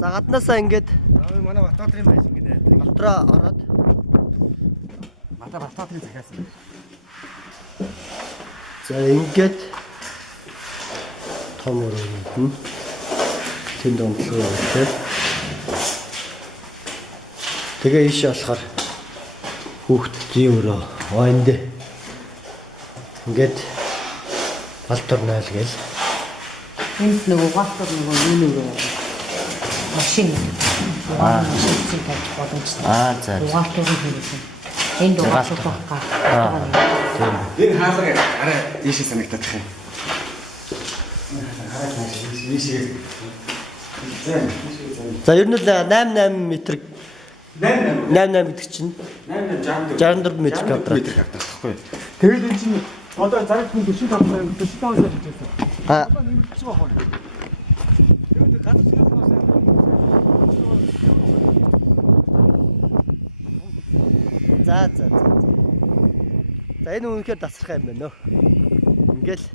За гаднаасаа ингээд манай Батбаатарын байшин гэдэг. дотроо ороод Батбаатарын захиас. за ингээд том өрөөнд нь тэнд онцлог өгчээ. Тэгээ ийш болохоор хүүхдийн өрөө ойнд ингээд алтар найл гээл. Энд нөгөө галтар нөгөө юу машин машин гэж боломжтой. За. Галтар хийсэн. Энд галтар баггаа. Энэ хаалга арай ийшээ санагдаад их юм. За ер нь л 88 м 88 гэдэг чинь 64 м квадрат. Тэгэхгүй. Тэгэл энэ чинь одоо зарим хүн 45 сая хийж байсан. Одоо нэмэгдэж байгаа хоо. Тэгвэл гадар шинэ За. За энэ үнэхээр тасархай юм байна нөө. Ингээл